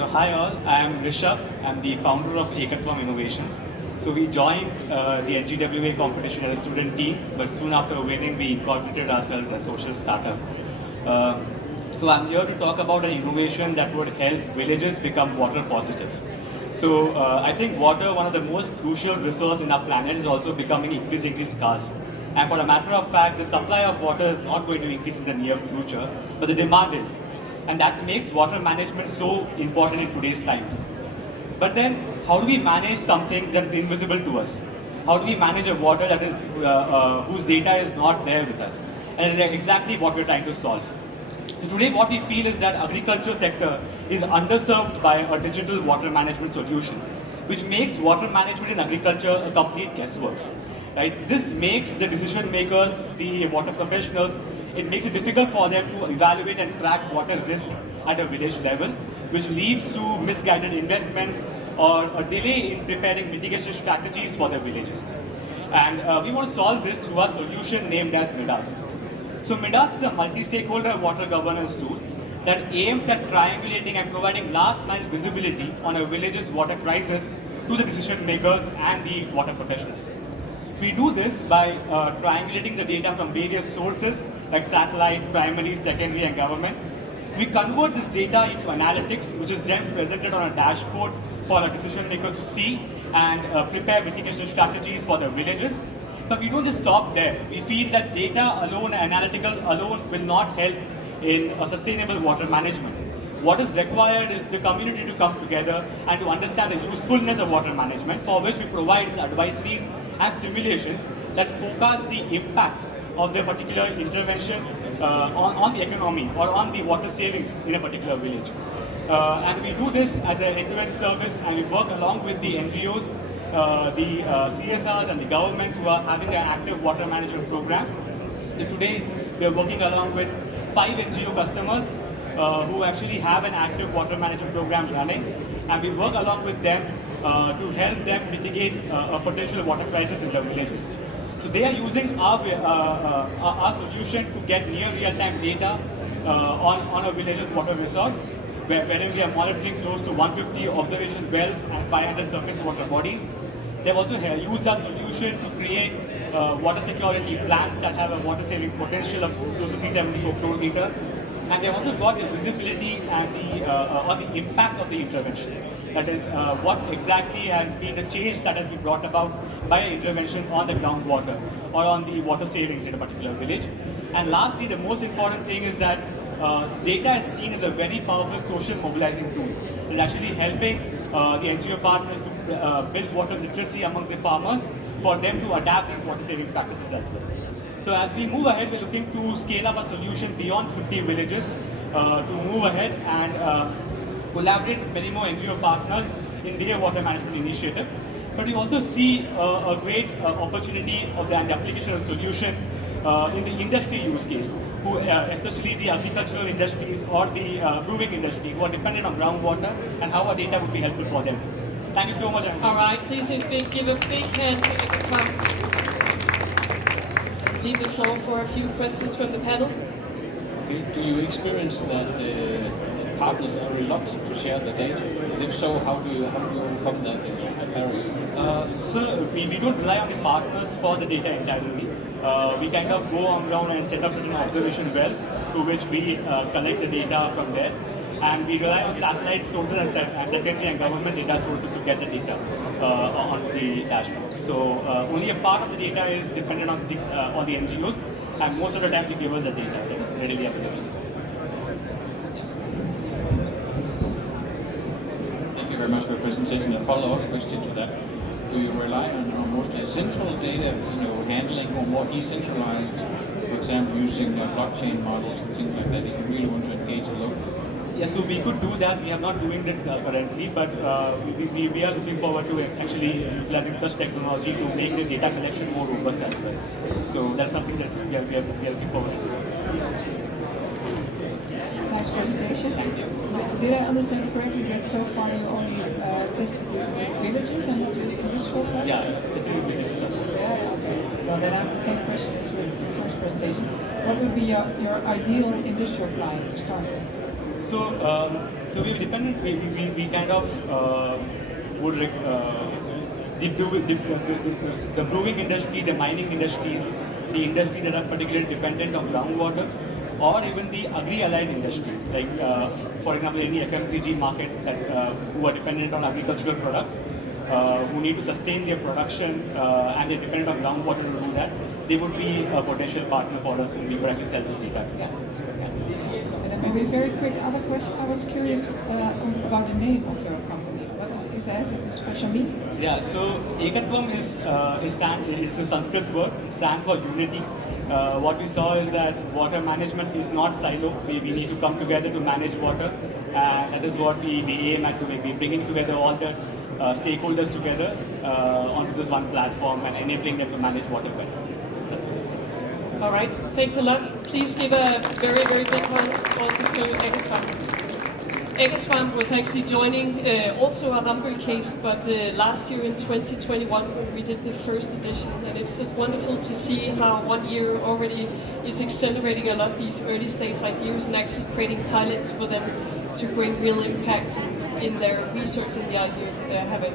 So hi all, I am Rishabh. I'm the founder of Ekatvam Innovations. So we joined the NGWA competition as a student team, but soon after winning, we incorporated ourselves as a social startup. Uh, so I'm here to talk about an innovation that would help villages become water positive. So I think water, one of the most crucial resources in our planet, is also becoming increasingly scarce. And for a matter of fact, the supply of water is not going to increase in the near future, but the demand is. And that makes water management so important in today's times. But then, how do we manage something that is invisible to us? How do we manage a water that is, whose data is not there with us? And it's exactly what we're trying to solve. So today what we feel is that agriculture sector is underserved by a digital water management solution, which makes water management in agriculture a complete guesswork. Right? This makes the decision makers, the water professionals, it makes it difficult for them to evaluate and track water risk at a village level, which leads to misguided investments or a delay in preparing mitigation strategies for their villages. And we want to solve this through a solution named as MIDAS. So MIDAS is a multi-stakeholder water governance tool that aims at triangulating and providing last-mile visibility on a village's water crisis to the decision makers and the water professionals. We do this by triangulating the data from various sources like satellite, primary, secondary, and government. We convert this data into analytics, which is then presented on a dashboard for our decision makers to see and prepare mitigation strategies for the villages. But we don't just stop there. We feel that data alone, analytical alone, will not help in a sustainable water management. What is required is the community to come together and to understand the usefulness of water management, for which we provide advisories and simulations that forecast the impact of the particular intervention on the economy or on the water savings in a particular village. And we do this as an end-to-end service, and we work along with the NGOs, the CSRs and the government who are having an active water management program. So today we are working along with 5 NGO customers who actually have an active water management program running, and we work along with them to help them mitigate a potential water crisis in their villages. So they are using our solution to get near real-time data on a village's water resource, wherein we are monitoring close to 150 observation wells and 500 surface water bodies. They've also used our solution to create water security plans that have a water saving potential of close to 374 crore litre. And they've also got the visibility and the impact of the intervention. That is, what exactly has been the change that has been brought about by an intervention on the groundwater or on the water savings in a particular village. And lastly, the most important thing is that data is seen as a very powerful social mobilizing tool. It's actually helping the NGO partners to build water literacy amongst the farmers for them to adapt water saving practices as well. So as we move ahead, we're looking to scale up a solution beyond 50 villages to move ahead and collaborate with many more NGO partners in their water management initiative. But we also see a great opportunity of the application of the solution in the industry use case, especially the agricultural industries or the brewing industry who are dependent on groundwater, and how our data would be helpful for them. Thank you so much. All right, please give a big hand to Ekatvam. Leave the floor for a few questions from the panel. Okay. Do you experience that partners are reluctant to share the data? And if so, how do you overcome that barrier? So we don't rely on the partners for the data entirely. We kind of go on ground and set up certain observation wells through which we collect the data from there. And we rely on satellite sources and secondary and government data sources to get the data on the dashboard. So only a part of the data is dependent on the NGOs, and most of the time they give us the data that is readily available. Thank you very much for your presentation. A follow-up question to that. Do you rely on mostly central data, handling, or more decentralized, for example, using blockchain models and things like that if you really want to engage locally? Yeah, so we could do that. We are not doing it currently, but we are looking forward to actually utilizing such technology to make the data collection more robust as well. So that's something that we are looking forward to. Nice presentation. Did I understand correctly that so far you only tested this with villages and not with industrial clients? Yes, specifically villages. Yeah, okay. Well, then I have the same question as with your first presentation. What would be your ideal industrial client to start with? So So we kind of would the brewing industry, the mining industries, the industries that are particularly dependent on groundwater, or even the agri-allied industries, like for example any FMCG market that who are dependent on agricultural products, who need to sustain their production and they're dependent on groundwater to do that, they would be a potential partner for us when we could actually sell the seed. And then maybe a very quick other question. I was curious about the name of your company. What is it? Is it a special meaning? Yeah, so Ekatvam is a Sanskrit word, it stands for unity. What we saw is that water management is not silo. We need to come together to manage water, and that is what we aim at doing. We're bringing together all the stakeholders together onto this one platform and enabling them to manage water better. That's what it is. All right, thanks a lot. Please give a very, very big one also to Ekatvam. Ekatvam was actually joining also a Rambøll case, but last year in 2021 we did the first edition, and it's just wonderful to see how 1 year already is accelerating a lot these early stage ideas and actually creating pilots for them to bring real impact in their research and the ideas that they're having.